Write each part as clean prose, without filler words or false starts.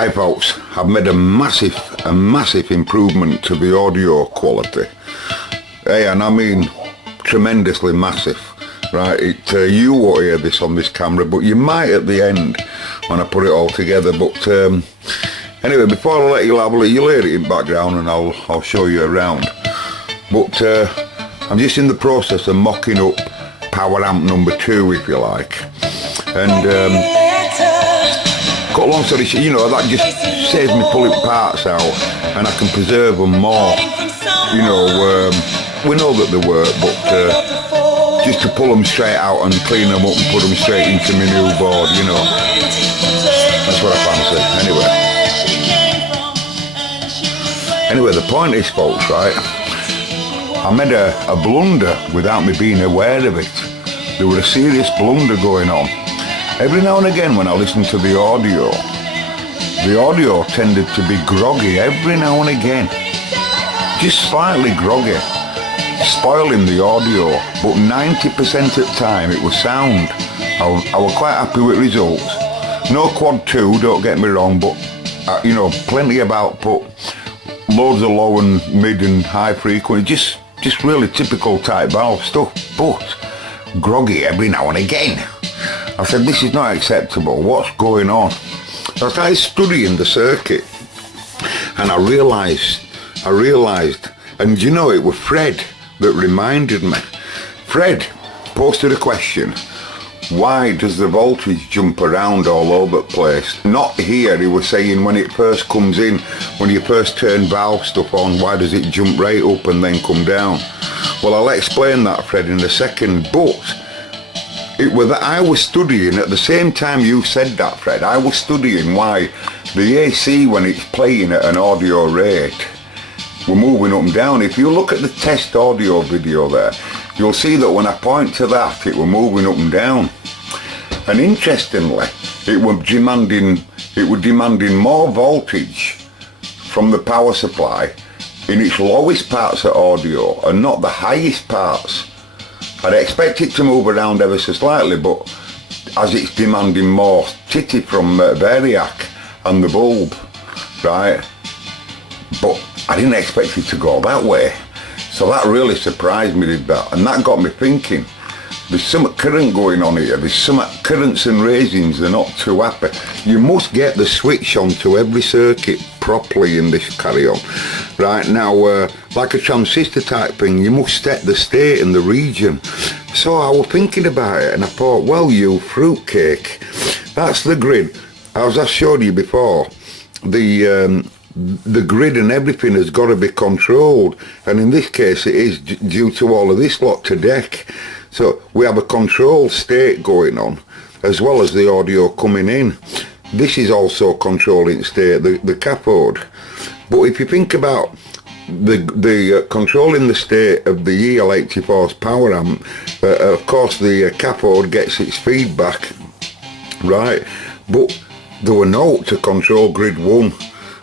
Hi folks, I've made a massive improvement to the audio quality. Hey, and I mean tremendously massive. Right, you won't hear this on this camera, but you might at the end when I put it all together. But anyway, before I let you have a look, you'll hear it in background and I'll show you around. But I'm just in the process of mocking up power amp number 2, if you like. And cut a long story short, you know, that just saves me pulling parts out and I can preserve them more. You know, we know that they work, but just to pull them straight out and clean them up and put them straight into my new board, you know. That's what I fancy. Anyway, the point is, folks, right, I made a blunder without me being aware of it. There was a serious blunder going on. Every now and again when I listened to the audio tended to be groggy every now and again. Just slightly groggy, spoiling the audio, but 90% of the time it was sound. I was quite happy with results. No quad 2, don't get me wrong, but you know, plenty of output, loads of low and mid and high frequency, just really typical type valve stuff, but groggy every now and again. I said, this is not acceptable, what's going on? So I started studying the circuit and I realised, and you know, it was Fred that reminded me. Fred posted a question: why does the voltage jump around all over the place? Not here, he was saying when it first comes in, when you first turn valve stuff on, why does it jump right up and then come down? Well, I'll explain that, Fred, in a second, but it was that I was studying at the same time you said that, Fred. I was studying why the AC, when it's playing at an audio rate, we're moving up and down. If you look at the test audio video there, you'll see that when I point to that, it were moving up and down. And interestingly, it was demanding more voltage from the power supply in its lowest parts of audio and not the highest parts. I'd expect it to move around ever so slightly, but as it's demanding more titty from Variac and the bulb, right? But I didn't expect it to go that way. So that really surprised me, did that. And that got me thinking, there's some current going on here. There's some currents and raisins, they're not too happy. You must get the switch onto every circuit properly in this carry-on. Right now, like a transistor type thing, you must set the state and the region. So I was thinking about it and I thought, well, you fruitcake, that's the grid. As I showed you before, the grid and everything has got to be controlled, and in this case it is due to all of this lot to deck. So we have a control state going on as well as the audio coming in. This is also controlling state, the cathode. But if you think about the controlling the state of the EL84's power amp, of course the cathode gets its feedback, right? But there were no to control grid 1,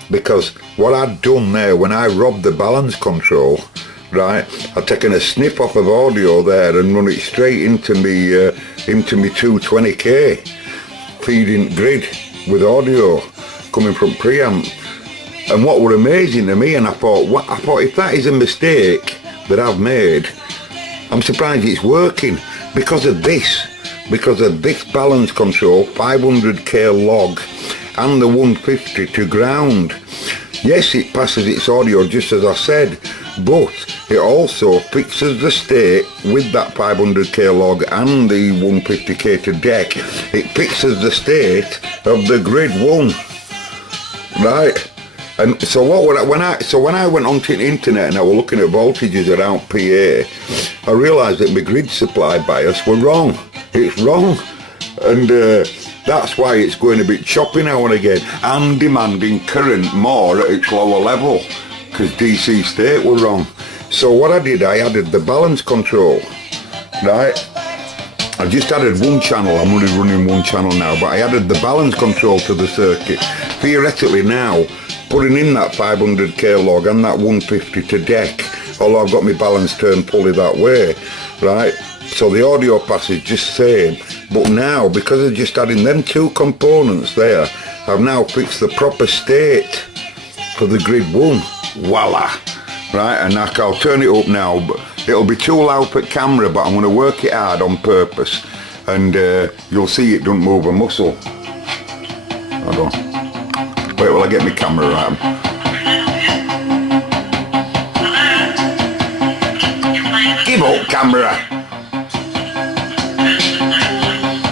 because what I'd done there, when I robbed the balance control, right, I'd taken a snip off of audio there and run it straight into me 220k feeding grid with audio coming from preamp. And what were amazing to me, and I thought if that is a mistake that I've made, I'm surprised it's working because of this balance control, 500k log and the 150 to ground. Yes, it passes its audio just as I said, but it also fixes the state with that 500k log and the 150k to deck. It fixes the state of the grid 1, right? And so when I went onto the internet and I was looking at voltages around PA, I realised that my grid supply bias were wrong. It's wrong, and that's why it's going a bit choppy now and again and demanding current more at its lower level, because DC state were wrong. So what I did, I added the balance control, right? I just added one channel, I'm only running one channel now, but I added the balance control to the circuit. Theoretically now, putting in that 500k log and that 150 to deck, although I've got my balance turned fully that way, right? So the audio pass is just saying But now, because of just adding them two components there, I've now fixed the proper state for the Grid 1. Voila! Right, and I'll turn it up now. But it'll be too loud for camera, but I'm going to work it hard on purpose. And you'll see it don't move a muscle. Hold on. Wait till I get my camera right. Give up, camera!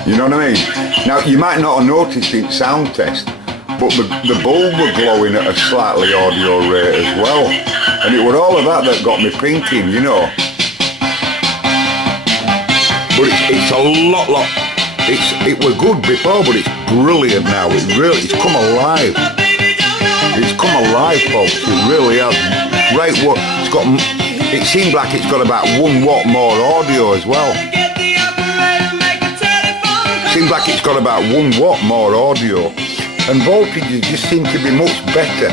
You know what I mean? Now, you might not have noticed in sound test, but the bulb were glowing at a slightly audio rate as well. And it was all of that got me thinking, you know. But it's a lot. It was good before, but it's brilliant now. It's come alive. It's come alive, folks. It really has. Right, what it's got. It seems like it's got about 1 watt more audio as well. Seems like it's got about 1 watt more audio, and voltages just seem to be much better.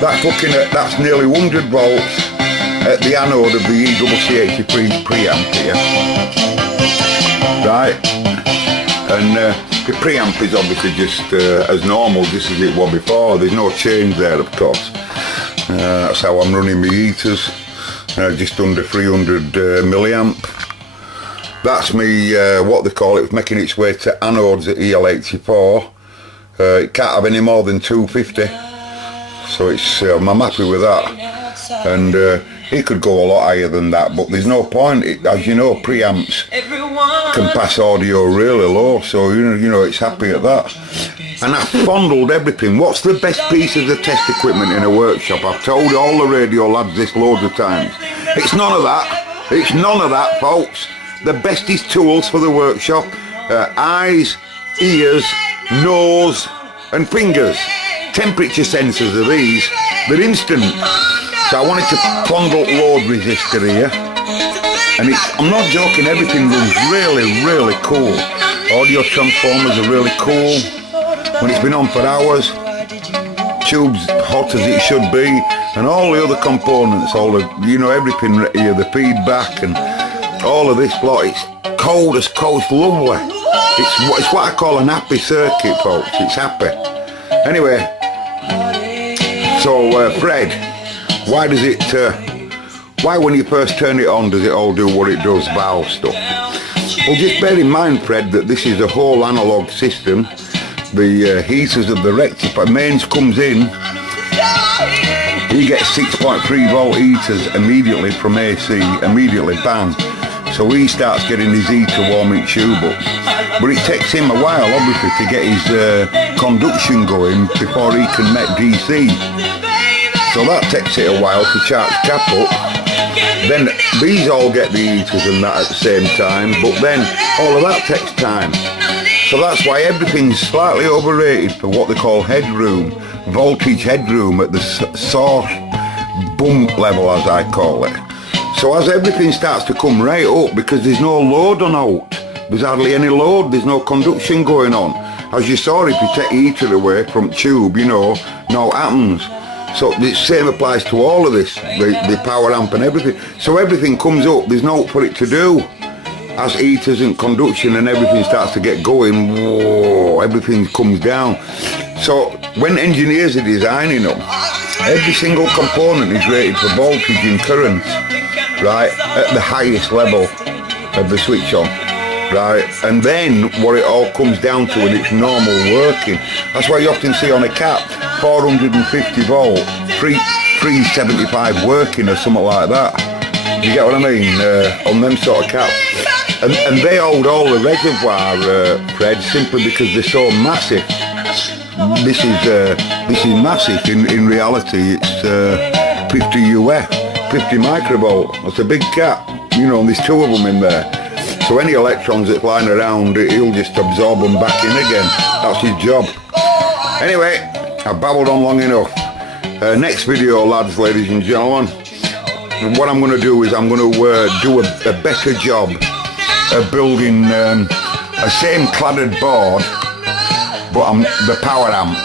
That's nearly 100 volts at the anode of the EWC83 preamp here. Right, and the preamp is obviously just as normal, just as it was before. There's no change there, of course. That's how I'm running my heaters, just under 300 milliamp. That's me, what they call it, making its way to anodes at EL84. It can't have any more than 250, so I'm happy with that. And it could go a lot higher than that, but there's no point. As you know, preamps can pass audio really low, so you know it's happy at that. And I fondled everything. What's the best piece of the test equipment in a workshop? I've told all the radio lads this loads of times. It's none of that. It's none of that, folks. The best is tools for the workshop. Eyes, ears, nose and fingers. Temperature sensors are these. They're instant. So I wanted to fondle load resistor here. And I'm not joking, everything runs really, really cool. Audio transformers are really cool. When it's been on for hours, tube's hot as it should be, and all the other components, everything here, the feedback and all of this lot, it's cold as cold, it's lovely. It's what I call an happy circuit, folks. It's happy. Anyway, so Fred, why when you first turn it on does it all do what it does, valve stuff? Well, just bear in mind, Fred, that this is a whole analog system. The heaters of the rectifier, mains comes in, he gets 6.3 volt heaters immediately from AC, immediately, bang. So he starts getting his heater warming tube up. But it takes him a while, obviously, to get his conduction going before he can make DC. So that takes it a while to charge cap up. Then these all get the heaters and that at the same time, but then all of that takes time. So that's why everything's slightly overrated for what they call headroom, voltage headroom at the source bump level, as I call it. So as everything starts to come right up, because there's no load on out, there's hardly any load, there's no conduction going on. As you saw, if you take the heater away from tube, no happens. So the same applies to all of this, the power amp and everything. So everything comes up, there's no for it to do. As heaters and conduction and everything starts to get going, whoa, everything comes down. So when engineers are designing them, every single component is rated for voltage and current, right, at the highest level of the switch on, right, and then what it all comes down to in its normal working. That's why you often see on a cap 450 volt, 375 working or something like that. You get what I mean? On them sort of caps. And they hold all the reservoir, Fred, simply because they're so massive. This is massive. In reality, it's 50 UF, 50 microvolt. That's a big cap, and there's two of them in there. So any electrons that flying around, he'll just absorb them back in again. That's his job. Anyway, I've babbled on long enough. Next video, lads, ladies and gentlemen, what I'm going to do is I'm going to do a better job of building a same cladded board, but the power amp.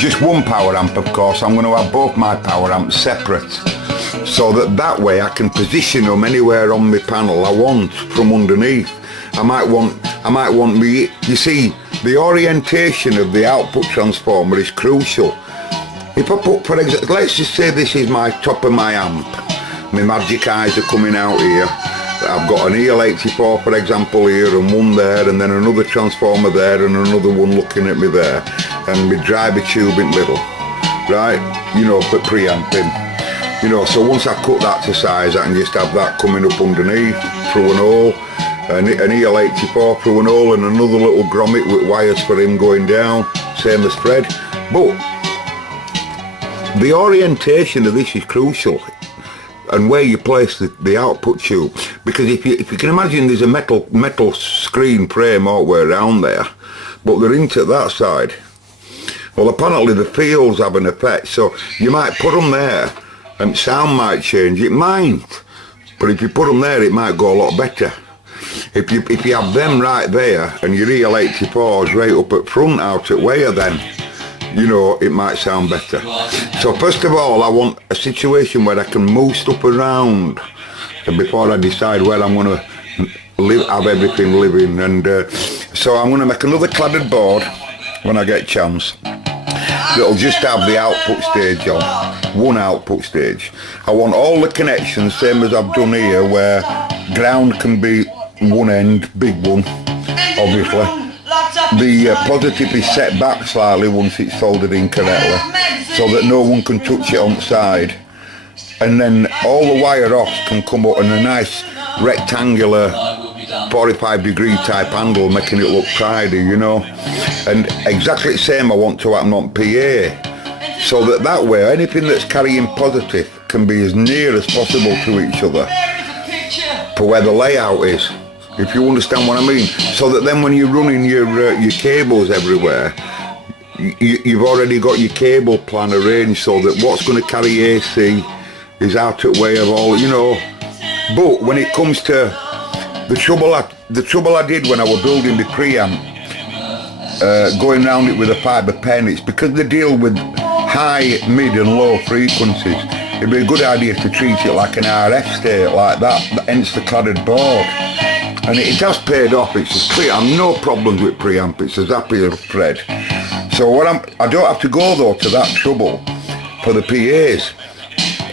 Just one power amp, of course. I'm going to have both my power amps separate. so that way I can position them anywhere on my panel I want from underneath. I might want me, you see, the orientation of the output transformer is crucial. If I put, for example, let's just say this is my top of my amp. My magic eyes are coming out here. I've got an EL84, for example, here, and one there, and then another transformer there, and another one looking at me there, and my driver tube in the middle, right? You know, for preamping. You know, so once I cut that to size, I can just have that coming up underneath through an hole, an EL84 through an hole, and another little grommet with wires for him going down, same as Fred. But the orientation of this is crucial, and where you place the output tube, because if you can imagine, there's a metal screen frame all the way around there, but they're into that side. Well, apparently the fields have an effect, so you might put them there and sound might change. It might, but if you put them there, it might go a lot better. If you have them right there and your EL84s right up at front out at where then, you know, it might sound better. So first of all, I want a situation where I can move stuff around before I decide where I'm going to have everything living. And so I'm going to make another cladded board when I get a chance. It'll just have the output stage on, one output stage. I want all the connections, same as I've done here, where ground can be one end, big one, obviously. The positive is set back slightly once it's soldered in correctly, so that no one can touch it on the side. And then all the wire offs can come up in a nice rectangular 45-degree type handle, making it look tidy, you know. And exactly the same I want to happen on PA, so that way anything that's carrying positive can be as near as possible to each other for where the layout is, if you understand what I mean. So that then when you're running your cables everywhere, you've already got your cable plan arranged so that what's going to carry AC is out of way of all, you know. But when it comes to the trouble I did when I was building the preamp, going around it with a fibre pen, it's because they deal with high, mid and low frequencies. It'd be a good idea to treat it like an RF state like that, hence the cladded board. And it has paid off. It's as clear. I've no problems with preamp. It's as happy as Fred. So I don't have to go though to that trouble for the PAs.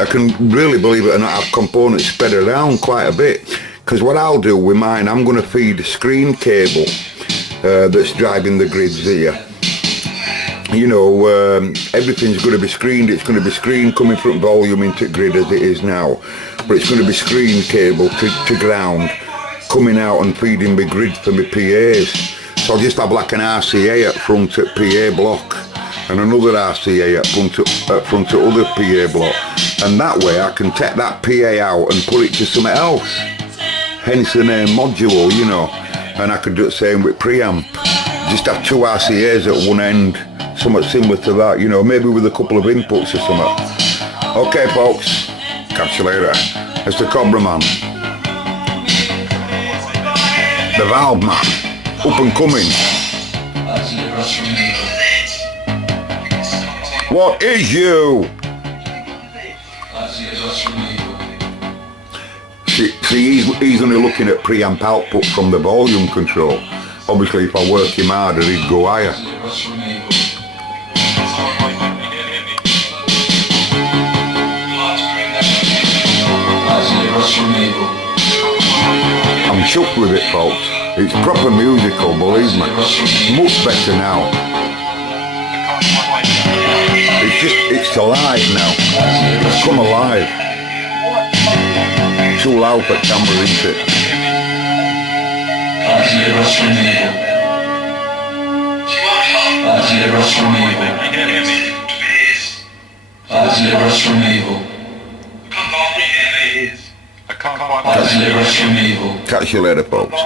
I can really, believe it or not, have components spread around quite a bit. Because what I'll do with mine, I'm going to feed a screen cable that's driving the grids here. You know, everything's going to be screened. It's going to be screened coming from volume into grid as it is now. But it's going to be screen cable to ground, coming out and feeding the grid for my PAs. So I'll just have like an RCA up front at PA block and another RCA up front at other PA block. And that way I can take that PA out and put it to something else. Hence the name module, you know. And I could do the same with preamp. Just have two RCAs at one end, somewhat similar to that, you know, maybe with a couple of inputs or something. Okay folks, catch you later. It's the Cobra Man, the Valve Man, up and coming. What is you? See, he's only looking at preamp output from the volume control. Obviously, if I work him harder, he'd go higher. I'm chuffed with it, folks. It's proper musical, believe me. Much better now. It's alive now. It's come alive. Too loud for camera, isn't it? Catch you later, folks.